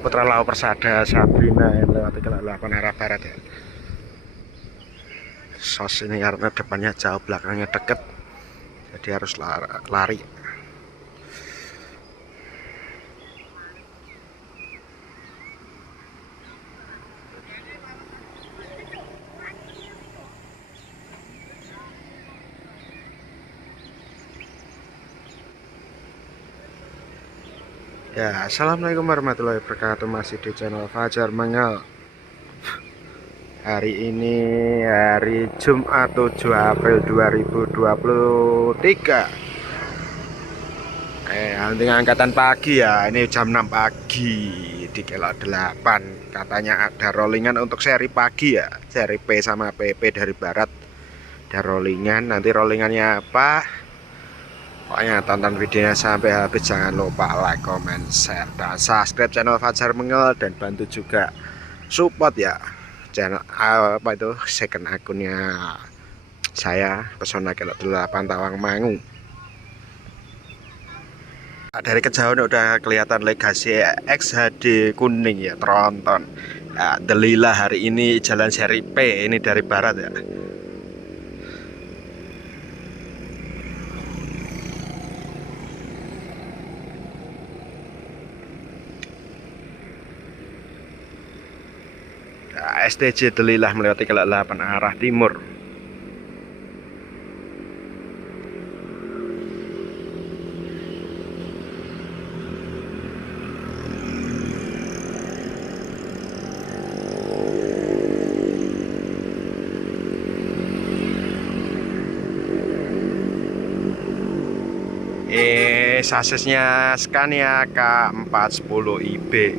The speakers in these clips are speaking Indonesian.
Putra Lau Persada Sabrina yang lewati ke 8 arah barat ya. Sos ini karena depannya jauh, belakangnya deket, jadi harus lari. Ya, assalamualaikum warahmatullahi wabarakatuh. Masih di channel Fajar Mengal. Hari ini hari Jumat 7 April 2023. Hunting angkatan pagi ya. Ini jam 6 pagi di Kelok 8. Katanya ada rollingan untuk seri pagi ya. Seri P sama PP dari barat. Ada rollingan. Nanti rollingannya apa? Pokoknya tonton videonya sampai habis. Jangan lupa like, comment, share, dan subscribe channel Fajar Mengal. Dan bantu juga support ya channel apa itu second akunnya saya, Pesona Kelok 8 Tawang Mangu. Dari kejauhan udah kelihatan Legacy XHD kuning ya, tronton ya. Delila hari ini jalan seri P, ini dari barat ya. STJ Delilah melewati Kelok 8 arah timur. Sasisnya Scania K410IB.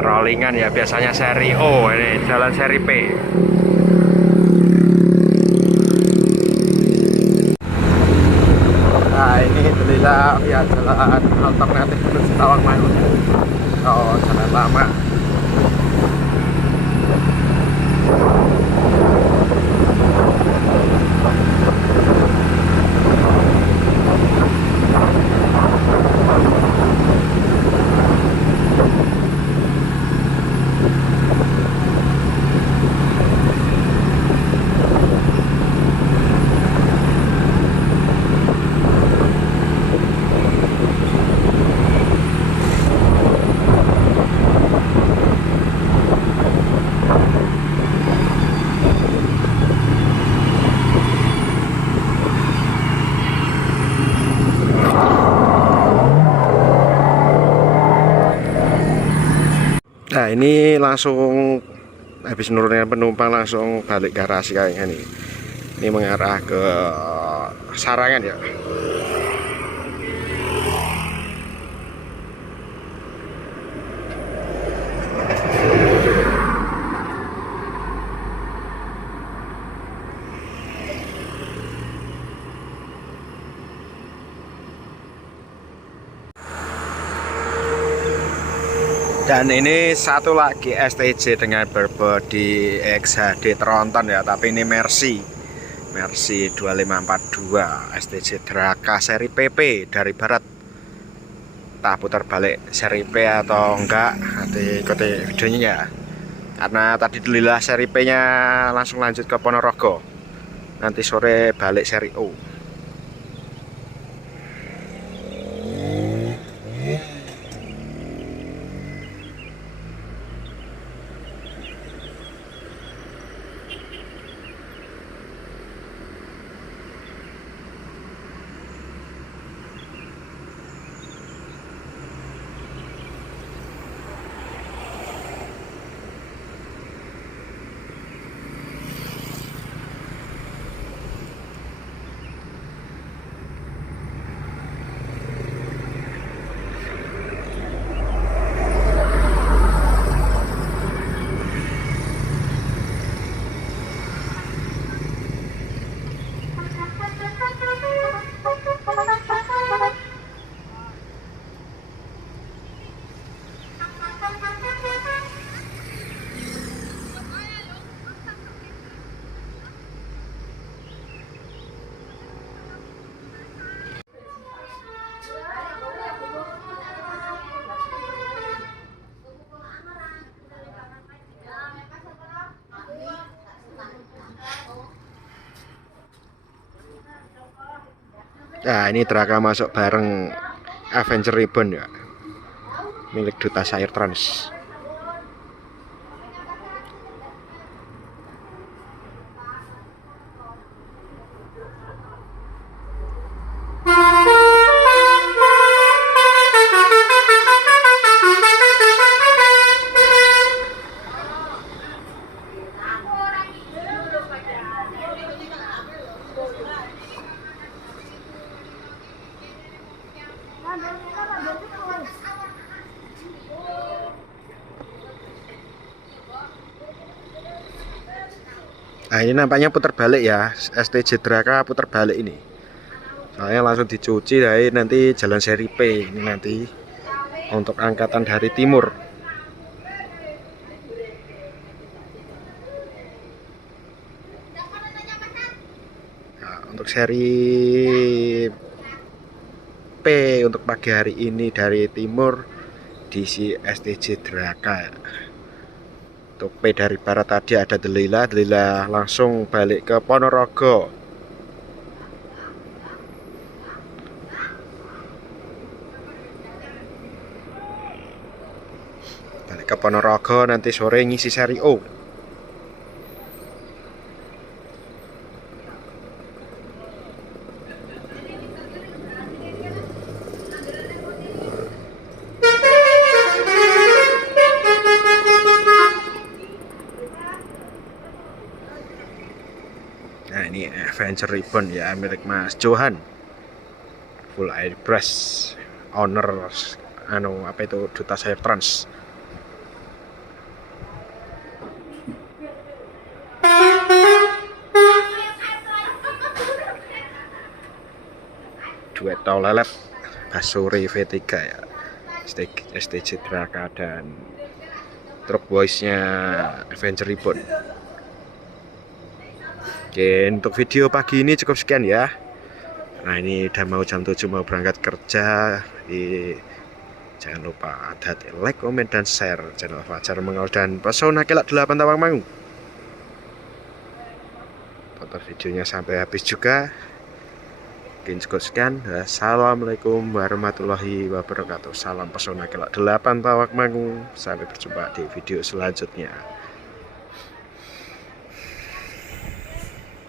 Rollingan ya, biasanya seri O, ini jalan seri P. Nah ini Delila via jalan alternatif menuju Tawang Mangu. Oh, jalan lama. Nah ini langsung habis nurunin penumpang langsung balik garasi kayaknya nih. Ini mengarah ke Sarangan ya. Dan ini satu lagi STJ dengan berbodi XHD tronton ya, tapi ini Mercy 2542 STJ Draka seri PP dari barat. Tak putar balik seri P atau enggak, nanti ikuti videonya ya. Karena tadi Delila seri P nya langsung lanjut ke Ponorogo, nanti sore balik seri O. Nah, ini Draka masuk bareng Avenger Ribbon ya, milik Duta Air Trans. Nah, ini nampaknya putar balik ya, STJ Draka putar balik ini. Soalnya langsung dicuci dari nanti jalan seri P ini nanti untuk angkatan dari timur. Nah, untuk seri P untuk pagi hari ini dari timur diisi STJ Draka. Untuk P dari barat tadi ada Delila langsung balik ke Ponorogo. Balik ke Ponorogo nanti sore ngisi seri O. Nah, ini Avenger Ribbon ya, milik Mas Johan, full airbrush, owner apa itu Duta Air Trans. Duet tol lelep Basuri V3 ya, STJ Draka dan truk boysnya Avenger Ribbon. Oke, untuk video pagi ini cukup sekian ya. Nah, ini udah mau jam 7 mau berangkat kerja. Jangan lupa like, komen, dan share channel Fajar Mengaul dan Pesona Kilat 8 Tawangmangu. Tonton videonya sampai habis juga. Mungkin cukup sekian. Assalamualaikum warahmatullahi wabarakatuh. Salam Pesona Kilat 8 Tawangmangu. Sampai berjumpa di video selanjutnya.